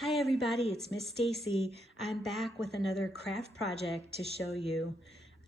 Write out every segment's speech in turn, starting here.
Hi everybody, it's Miss Stacy. I'm back with another craft project to show you.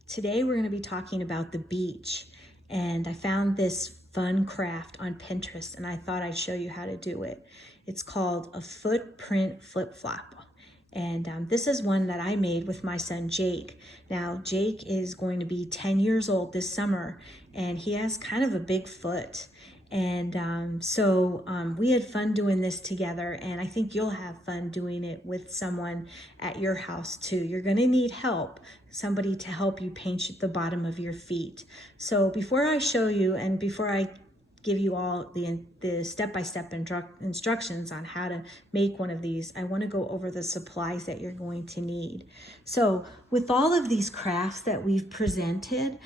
Today we're going to be talking about the beach, and I found this fun craft on Pinterest and I thought I'd show you how to do it. It's called a footprint flip-flop. And this is one that I made with my son Jake. Now Jake is going to be 10 years old this summer and he has kind of a big foot. And so we had fun doing this together, and I think you'll have fun doing it with someone at your house too. You're gonna need help, somebody to help you paint the bottom of your feet. So before I show you and before I give you all the step-by-step instructions on how to make one of these, I want to go over the supplies that you're going to need. So with all of these crafts that we've presented,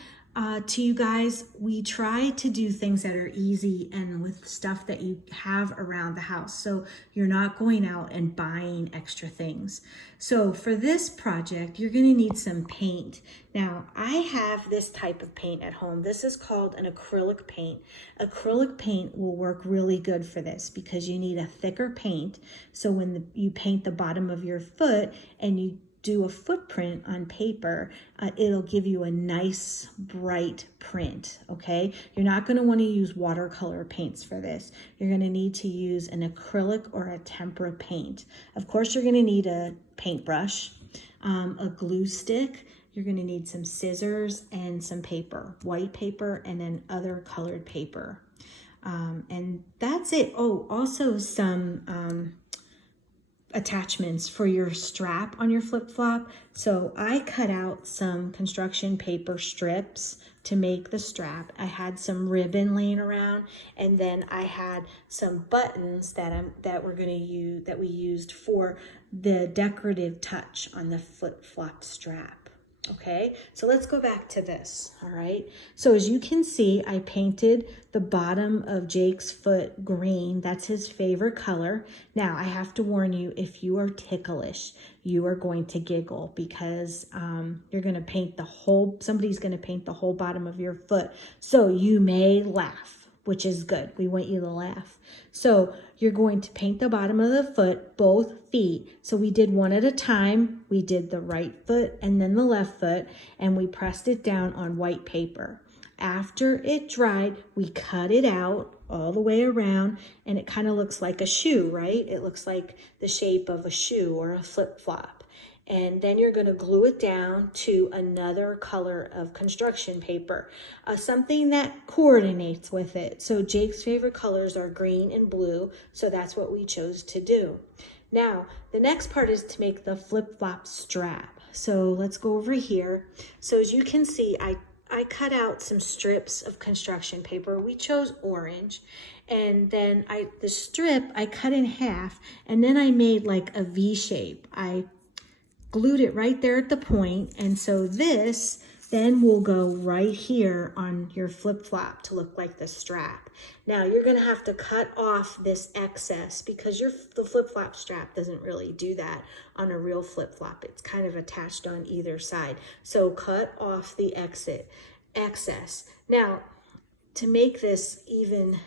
to you guys, we try to do things that are easy and with stuff that you have around the house. So you're not going out and buying extra things. So for this project, you're going to need some paint. Now, I have this type of paint at home. This is called an acrylic paint. Acrylic paint will work really good for this because you need a thicker paint. So when you paint the bottom of your foot and you do a footprint on paper, it'll give you a nice bright print, okay? You're not gonna wanna use watercolor paints for this. You're gonna need to use an acrylic or a tempera paint. Of course, you're gonna need a paintbrush, a glue stick, you're gonna need some scissors and some paper, white paper and then other colored paper. And that's it. Oh, also some, attachments for your strap on your flip-flop. So I cut out some construction paper strips to make the strap. I had some ribbon laying around, and then I had some buttons that we used for the decorative touch on the flip-flop strap. Okay, so let's go back to this, all right? So as you can see, I painted the bottom of Jake's foot green. That's his favorite color. Now, I have to warn you, if you are ticklish, you are going to giggle because you're gonna paint somebody's gonna paint the whole bottom of your foot. So you may laugh, which is good. We want you to laugh. So you're going to paint the bottom of the foot, both feet. So we did one at a time. We did the right foot and then the left foot, and we pressed it down on white paper. After it dried, we cut it out all the way around, and it kind of looks like a shoe, right? It looks like the shape of a shoe or a flip-flop. And then you're going to glue it down to another color of construction paper, something that coordinates with it. So Jake's favorite colors are green and blue, so that's what we chose to do. Now, the next part is to make the flip-flop strap. So let's go over here. So as you can see, I cut out some strips of construction paper. We chose orange. And then the strip I cut in half, and then I made like a V shape. I glued it right there at the point, and so this then will go right here on your flip-flop to look like the strap. Now you're gonna have to cut off this excess because the flip-flop strap doesn't really do that on a real flip-flop. It's kind of attached on either side. So cut off the excess. Now, to make this even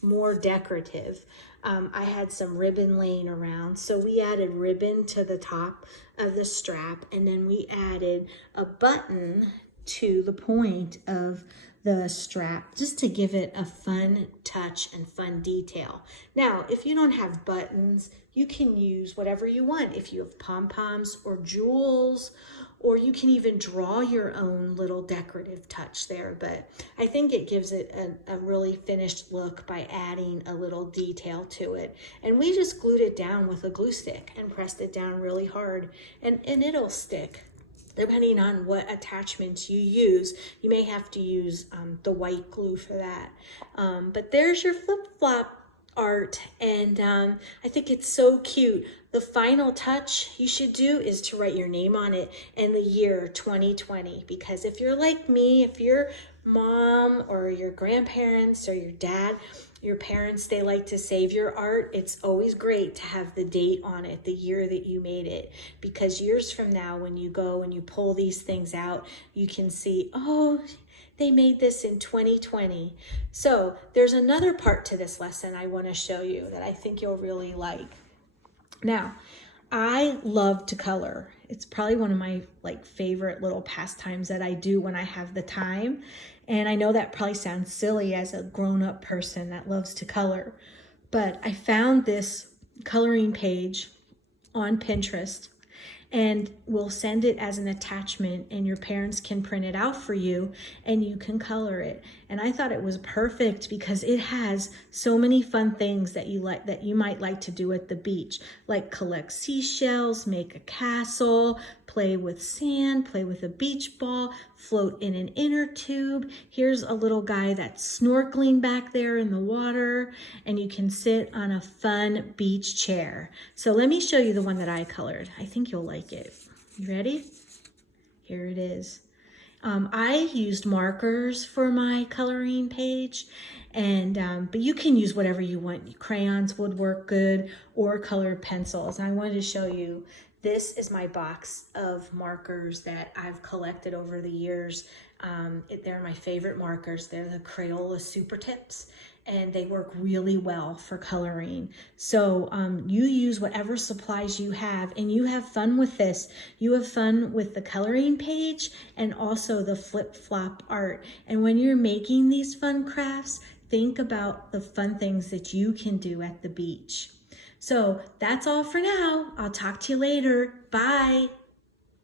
more decorative, I had some ribbon laying around. So we added ribbon to the top of the strap, and then we added a button to the point of the strap just to give it a fun touch and fun detail. Now, if you don't have buttons, you can use whatever you want. If you have pom-poms or jewels, or you can even draw your own little decorative touch there. But I think it gives it a really finished look by adding a little detail to it. And we just glued it down with a glue stick and pressed it down really hard, and it'll stick. Depending on what attachments you use, you may have to use the white glue for that. But there's your flip-flop art, and I think it's so cute. The final touch you should do is to write your name on it and the year 2020, because if you're like me, if your mom or your grandparents or your dad, your parents, they like to save your art, it's always great to have the date on it, the year that you made it, because years from now when you go and you pull these things out, you can see, oh, they made this in 2020. So there's another part to this lesson I want to show you that I think you'll really like. Now, I love to color. It's probably one of my favorite little pastimes that I do when I have the time. And I know that probably sounds silly as a grown-up person that loves to color, but I found this coloring page on Pinterest, and we'll send it as an attachment, and your parents can print it out for you and you can color it. And I thought it was perfect because it has so many fun things that you might like to do at the beach, like collect seashells, make a castle, play with sand, play with a beach ball, float in an inner tube. Here's a little guy that's snorkeling back there in the water, and you can sit on a fun beach chair. So let me show you the one that I colored. I think you'll like it. You ready? Here it is. I used markers for my coloring page, and but you can use whatever you want. Crayons would work good, or colored pencils. And I wanted to show you, this is my box of markers that I've collected over the years. They're my favorite markers. They're the Crayola Super Tips, and they work really well for coloring. So you use whatever supplies you have, and you have fun with this. You have fun with the coloring page and also the flip-flop art. And when you're making these fun crafts, think about the fun things that you can do at the beach. So that's all for now. I'll talk to you later. Bye.